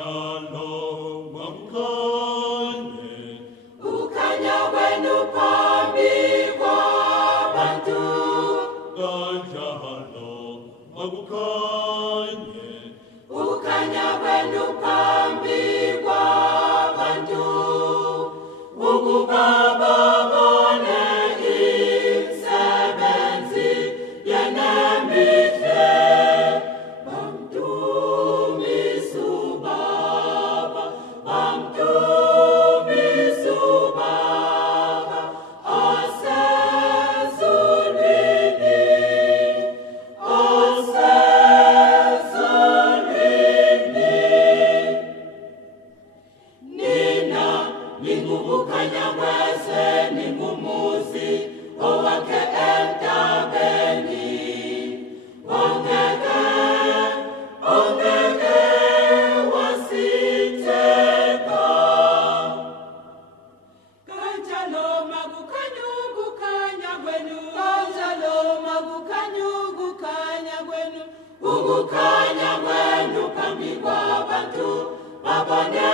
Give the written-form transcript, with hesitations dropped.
kanjalo wamkanye ukanya wenu phambi kwabantu kanjalo wamkanye ukanya wenu phambi kwabantu ukuba babone imisebenzi yenemihle bamdumise uBaba bamdumise uBaba asezulwini nina ningukukhanya kwezwe ningumuzi owakhe entabeni ongeke wasitheka kanjalo makukhanya ukukhanya kwenu kanjalo makukhanya ukukhanya kwenu ukukhanya kwenu phambi kwabantu babone